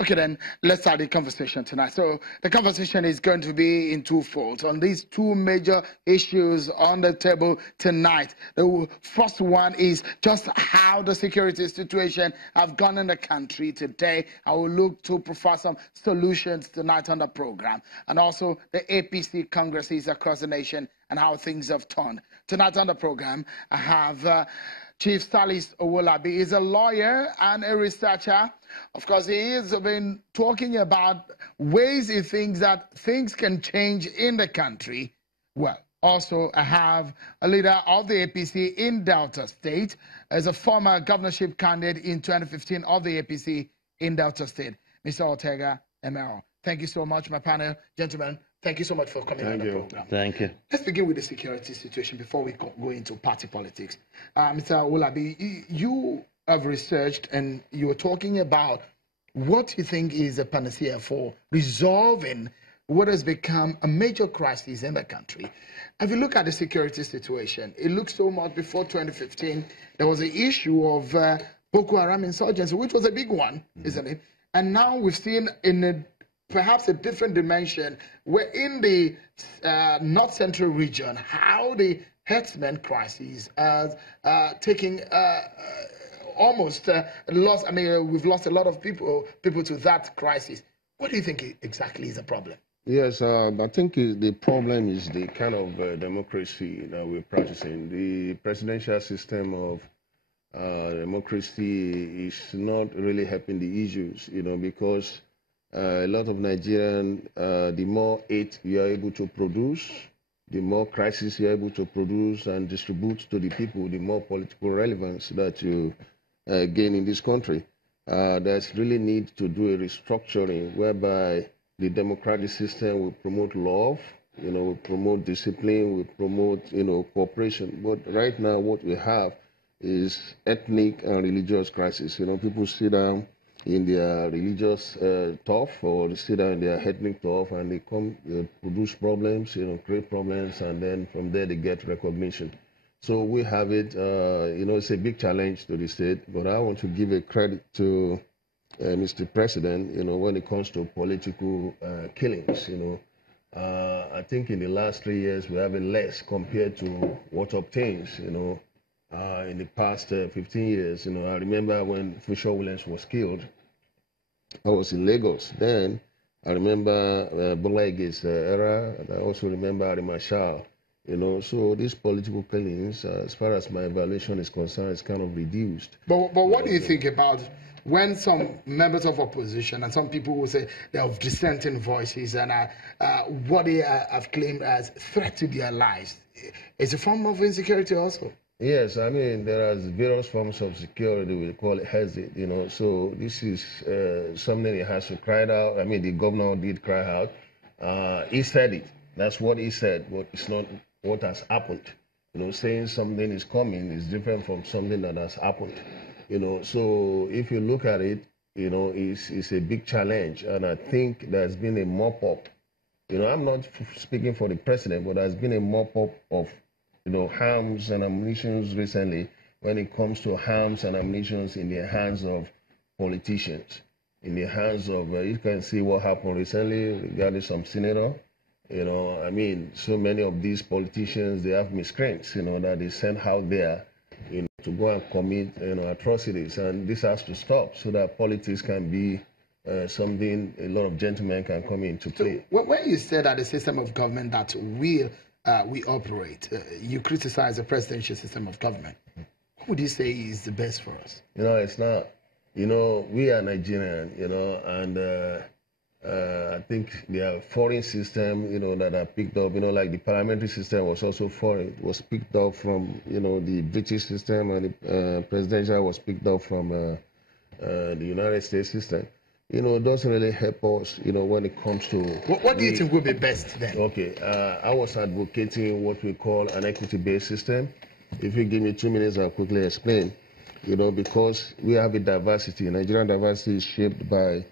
Okay, then let's start the conversation tonight. So the conversation is going to be in two folds on these two major issues on the table tonight. The first one is just how the security situation have gone in the country today. I will look to provide some solutions tonight on the program, and also the APC congresses across the nation and how things have turned. Tonight on the program, I have Chief Salis Owolabi. Is a lawyer and a researcher. Of course, he has been talking about ways he thinks that things can change in the country. Well, also, I have a leader of the APC in Delta State, as a former governorship candidate in 2015 of the APC in Delta State, Mr. Ortega Emerhor. Thank you so much, my panel. Gentlemen, thank you so much for coming on the program. Thank you. Let's begin with the security situation before we go into party politics. Mr. Owolabi, you have researched and you were talking about what you think is a panacea for resolving what has become a major crisis in the country. If you look at the security situation, it looks so much before 2015, there was the issue of Boko Haram insurgency, which was a big one, isn't it? And now we've seen in perhaps a different dimension, where in the North Central region, how the herdsmen crisis is taking almost lost. I mean, we've lost a lot of people to that crisis. What do you think exactly is the problem? Yes, I think the problem is the kind of democracy that we're practicing. The presidential system of democracy is not really helping the issues, because a lot of Nigerian, the more aid you are able to produce, the more crisis you are able to produce and distribute to the people, the more political relevance that you gain in this country. There's really need to do a restructuring whereby the democratic system will promote love, will promote discipline, will promote, cooperation. But right now what we have is ethnic and religious crisis. People sit down in their religious turf, or they sit down in their ethnic turf, and they come produce problems, create problems, and then from there they get recognition. So we have it, it's a big challenge to the state, but I want to give a credit to Mr. President, when it comes to political killings, I think in the last 3 years we have less compared to what obtains, in the past 15 years. I remember when Funsho Williams was killed, I was in Lagos then. I remember Bola Ige's era, and I also remember Arimashal. So these political killings, as far as my evaluation is concerned, is kind of reduced. But what do you think about when some members of opposition and some people will say they have dissenting voices and what they have claimed as threat to their lives? It's a form of insecurity also. Yes, I mean, there are various forms of security, we call it hazard, so this is something he has to cry out. I mean, the governor did cry out. He said it. That's what he said, but it's not what has happened. Saying something is coming is different from something that has happened. So if you look at it, it's a big challenge, and I think there's been a mop-up. I'm not speaking for the president, but there's been a mop-up of arms and ammunitions recently when it comes to arms and ammunitions in the hands of politicians, in the hands of, you can see what happened recently regarding some senator. I mean, so many of these politicians, they have miscreants, that they send out there, to go and commit, atrocities. And this has to stop so that politics can be something a lot of gentlemen can come into play. So when you say that the system of government that we operate, you criticize the presidential system of government. What would you say is the best for us? It's not. We are Nigerian, and I think there are foreign systems, that are picked up, like the parliamentary system was also foreign. It was picked up from, the British system, and the presidential was picked up from the United States system. It doesn't really help us, when it comes to... What do you think would be best then? Okay, I was advocating what we call an equity-based system. If you give me 2 minutes, I'll quickly explain. Because we have a diversity. Nigerian diversity is shaped by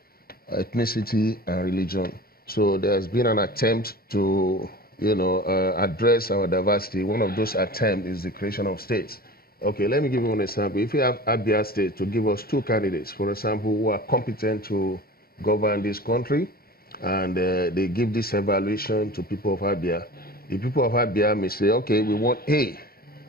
ethnicity and religion. So there's been an attempt to, address our diversity. One of those attempts is the creation of states. Okay, let me give you one example. If you have Abia State to give us 2 candidates, for example, who are competent to govern this country, and they give this evaluation to people of Abia. The people of Abia may say, okay, we want A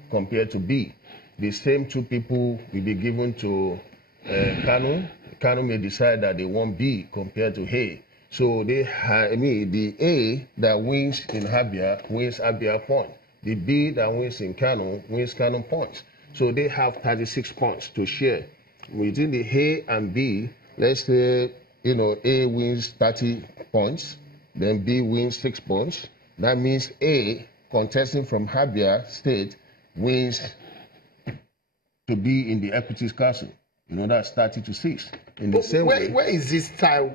compared to B. The same two people will be given to Kanu. Kanu may decide that they want B compared to A. So the A that wins in Abia wins Abia points. The B that wins in Kanu wins Kanu points. So they have 36 points to share. Within the A and B, let's say, A wins 30 points, then B wins 6 points. That means A, contesting from Abia State, wins to be in the Equities Council. That's 30 to 6. In the same way. Where is this style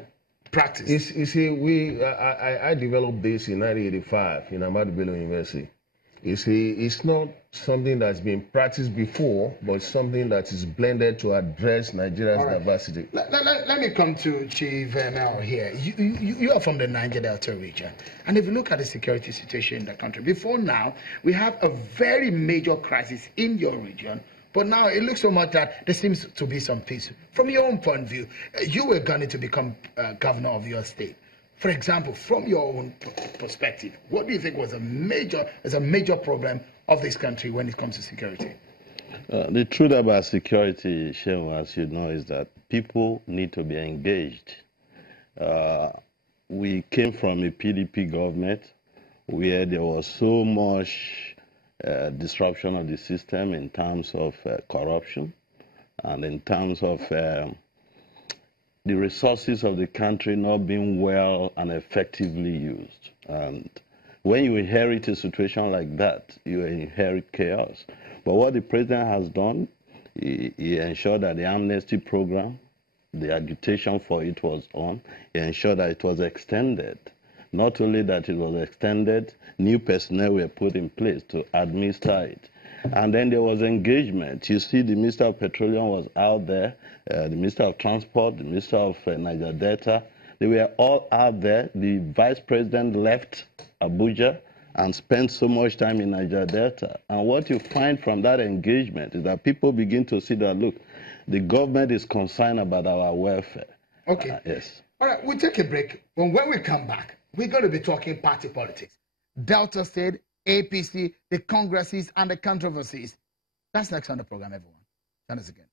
practice? You see, I developed this in 1985 in Ahmadu Bello University. You see, it's not something that's been practiced before, but something that is blended to address Nigeria's diversity. Let me come to Chief Emerhor here. You are from the Niger Delta region. And if you look at the security situation in the country, before now, we have a very major crisis in your region. But now it looks so much that there seems to be some peace. From your own point of view, you were going to become governor of your state. For example, from your own perspective, what do you think was a major problem of this country when it comes to security? The truth about security, Shehu, as you know, is that people need to be engaged. We came from a PDP government where there was so much disruption of the system in terms of corruption and in terms of the resources of the country not being well and effectively used. And when you inherit a situation like that, you inherit chaos. But what the president has done, he ensured that the amnesty program, the agitation for it was on. He ensured that it was extended. Not only that it was extended, new personnel were put in place to administer it. And then there was engagement. You see, the Minister of Petroleum was out there, the Minister of Transport, the Minister of Niger Delta. They were all out there. The Vice President left Abuja and spent so much time in Niger Delta. And what you find from that engagement is that people begin to see that, look, the government is concerned about our welfare. Okay. Yes. All right, we'll take a break. When we come back, we're going to be talking party politics. Delta State, APC, the congresses, and the controversies. That's next on the program, everyone. Join us again.